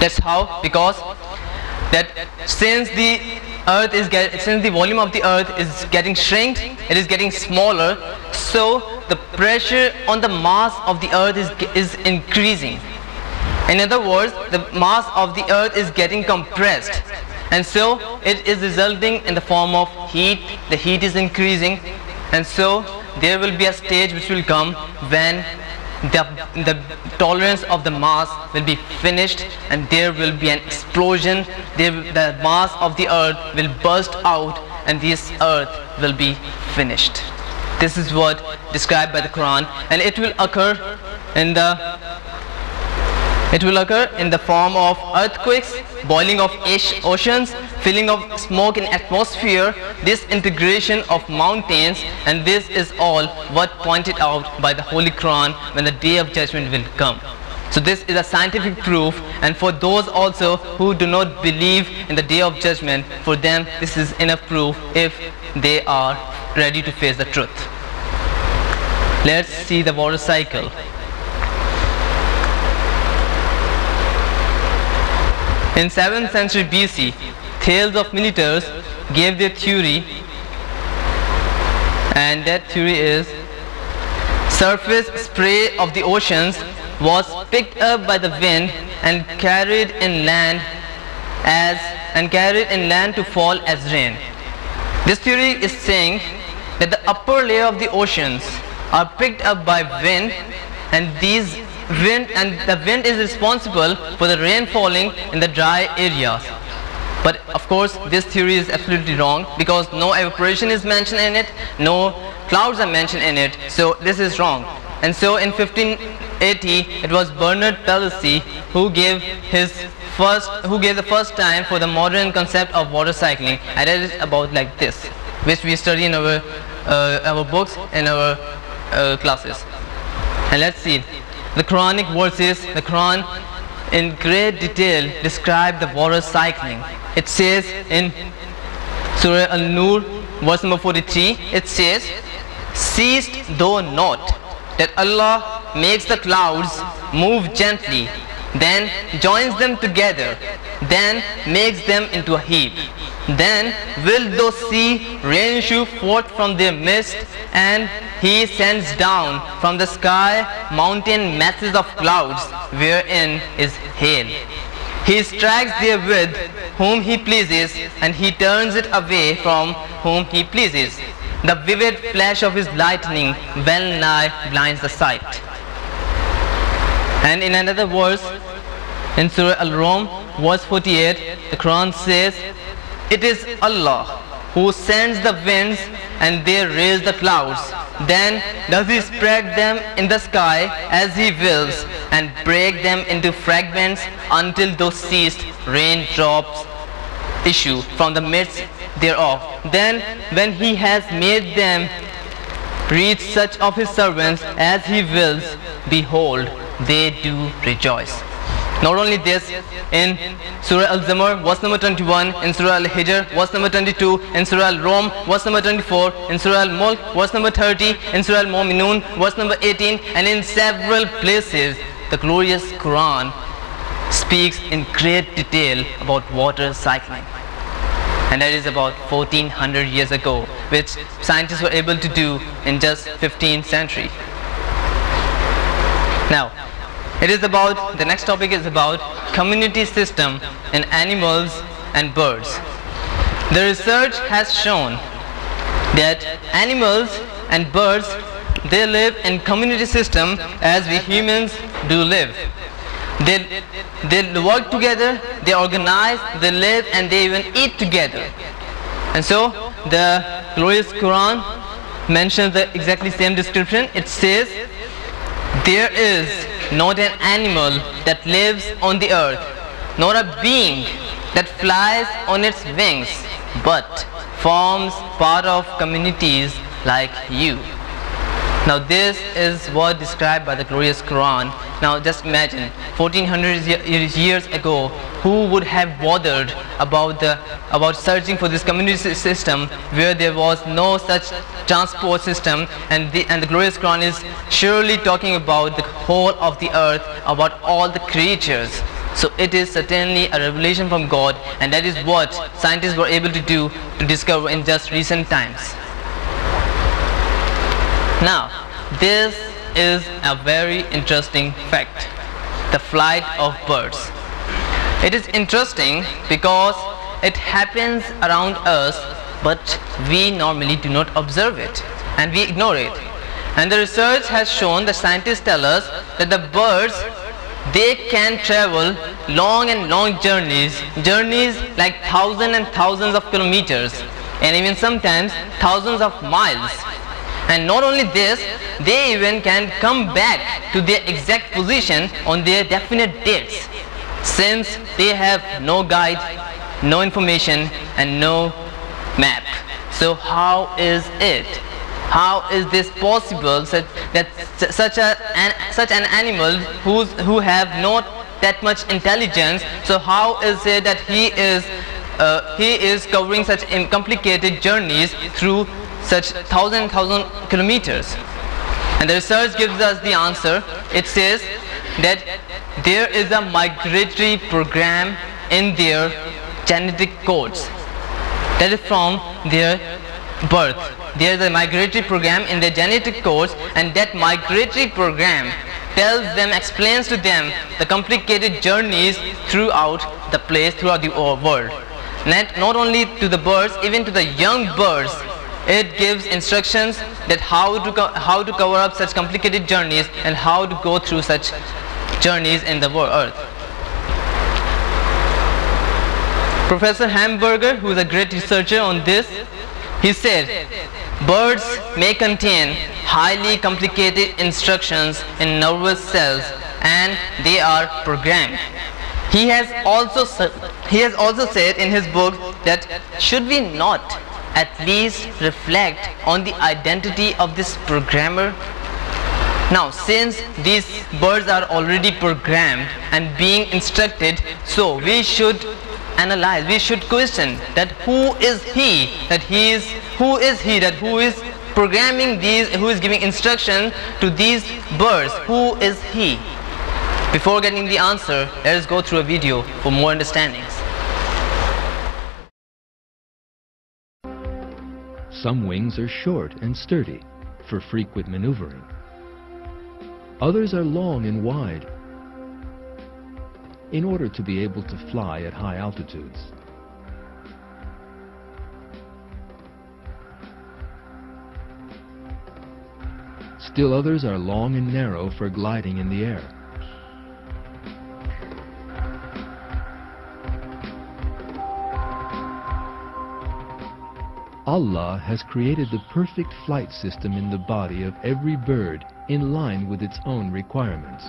That's how, because that since the volume of the earth is getting shrinked, it is getting smaller, so the pressure on the mass of the earth is increasing. In other words, the mass of the earth is getting compressed, and so it is resulting in the form of heat. The heat is increasing, and so there will be a stage which will come when the tolerance of the mass will be finished, and there will be an explosion. The mass of the earth will burst out, and this earth will be finished. This is what described by the Quran, and it will occur in the form of earthquakes, boiling of oceans, filling of smoke in atmosphere, disintegration of mountains, and this is all what pointed out by the Holy Quran when the day of judgment will come. So this is a scientific proof, and for those also who do not believe in the day of judgment, for them this is enough proof if they are ready to face the truth. Let's see the water cycle. In 7th century BC, Thales of Miletus gave their theory, and that theory is surface spray of the oceans was picked up by the wind and carried inland to fall as rain. This theory is saying that the upper layer of the oceans are picked up by wind, and the wind is responsible for the rain falling in the dry areas. But of course this theory is absolutely wrong, because no evaporation is mentioned in it, no clouds are mentioned in it, so this is wrong. And so in 1580 it was Bernard Palissy who gave the first time for the modern concept of water cycling, and it is about like this, which we study in our books, in our classes. And let's see the Quranic verses. The Quran in great detail describe the water cycling. It says in Surah Al-Nur verse number 43, it says, "Seest thou not that Allah makes the clouds move gently, then joins them together, then makes them into a heap? Then wilt thou see rain shoot forth from their midst, and He sends down from the sky mountain masses of clouds, wherein is hail. He strikes therewith whom He pleases, and He turns it away from whom He pleases. The vivid flash of His lightning well nigh blinds the sight." And in another verse, in Surah Al-Rum, verse 48, the Quran says, "It is Allah who sends the winds, and they raise the clouds. Then does He spread them in the sky as He wills, and break them into fragments until those ceased raindrops issue from the midst thereof. Then when He has made them reach such of His servants as He wills, behold, they do rejoice." Not only this, in Surah Al-Zumar, verse number 21, in Surah Al-Hijr, verse number 22, in Surah Al-Rum, verse number 24, in Surah Al-Mulk, verse number 30, in Surah Al-Mu'minun, verse number 18, and in several places, the glorious Quran speaks in great detail about water cycling. And that is about 1400 years ago, which scientists were able to do in just 15th century. Now, the next topic is about community system in animals and birds. The research has shown that animals and birds, they live in community system as we humans do live. They work together, they organize, they live, and they even eat together. And so the glorious Quran mentions the exactly same description. It says, "There is not an animal that lives on the earth, nor a being that flies on its wings, but forms part of communities like you." Now this is what described by the glorious Quran. Now just imagine 1400 years ago, who would have bothered about searching for this community system where there was no such transport system, and the glorious Quran is surely talking about the whole of the earth, about all the creatures. So it is certainly a revelation from God, and that is what scientists were able to do to discover in just recent times. Now, this is a very interesting fact: the flight of birds. It is interesting because it happens around us, but we normally do not observe it and we ignore it. And the research has shown, the scientists tell us, that the birds, they can travel long and long journeys like thousands and thousands of kilometers, and even sometimes thousands of miles. And not only this, they even can come back to their exact position on their definite dates, since they have no guide, no information, and no map. So how is it? How is this possible, that such an animal who have not that much intelligence, so how is it that he is covering such complicated journeys through such thousand kilometers? And the research gives us the answer. It says that there is a migratory program in their genetic codes, that is from their birth. There is a migratory program in their genetic codes, and that migratory program tells them, explains to them the complicated journeys throughout the place, throughout the world. Not only to the birds, even to the young birds, it gives instructions that how to cover up such complicated journeys and how to go through such journeys in the earth. Professor Hamburger, who is a great researcher on this, he said, birds may contain highly complicated instructions in nervous cells, and they are programmed. He has also said in his book that should we not at least reflect on the identity of this programmer? Now, since these birds are already programmed and being instructed, so we should analyze, we should question that who is he that who is programming these, who is giving instruction to these birds, who is he? Before getting the answer, let us go through a video for more understandings. Some wings are short and sturdy for frequent maneuvering. Others are long and wide in order to be able to fly at high altitudes. Still others are long and narrow for gliding in the air. Allah has created the perfect flight system in the body of every bird in line with its own requirements.